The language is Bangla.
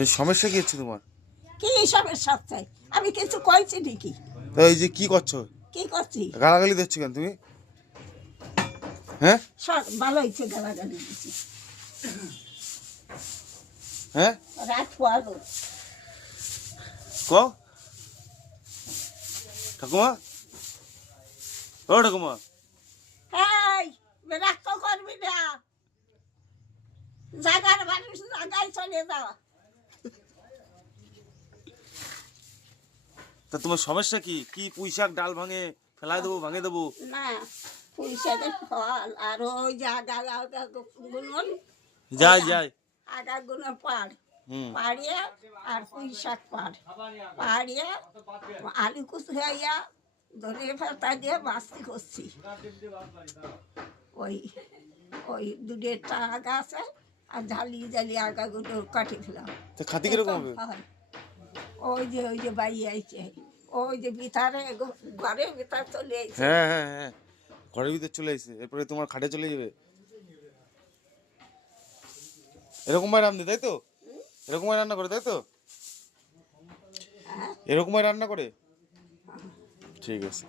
এই সমস্যা কি হচ্ছে তোমার? কি সমস্যা হচ্ছে? আমি কিছু কইছি নাকি? তো এই যে কি করছো? কি করছি? গালাগালি দিচ্ছ কেন তুমি? হ্যাঁ সব ভালো হয়েছে, গালাগালি দিছি। হ্যাঁ রাত পোয়ালো। ক ঠাকুমা, ও ঠাকুমা, এই রাগ তো করবি না, জায়গার মানুষ জায়গায় চলে যাওয়া। তা তোমার সমস্যা কি? কি পুঁই শাক ডাল ভাঙে ফেলাই দেবো, ভাঙে দেবো? না, পুঁইশাকের ফল আর ওই যে আগা আগা গুনন, যাই যাই। আগা গুনো পাড় হুম। পাড়িয়া আর পুঁইশাক পাড় পাড়িয়া আলু কুচু হইয়া ধরে ফেলতা দিয়ে বাস্তি করছি। ওই ওই দুটো আগা আছে আর ঝালিয়ে ঝালিয়ে আগাগুলো কাটি ফেলাম। তা খাতি কিরকম হবে? ওই যে বাই আইছে, ওই যে ভিতরে ঘরের ভিতর চলে আইছে। হ্যাঁ হ্যাঁ হ্যাঁ, ঘরের ভিতর চলে আসে, এরপরে তোমার খাটে চলে যাবে। এরকম ভাবে রান্না, তাই তো? এরকম ভাবে রান্না করে, তাই তো? এরকম ভাবে রান্না করে, ঠিক আছে।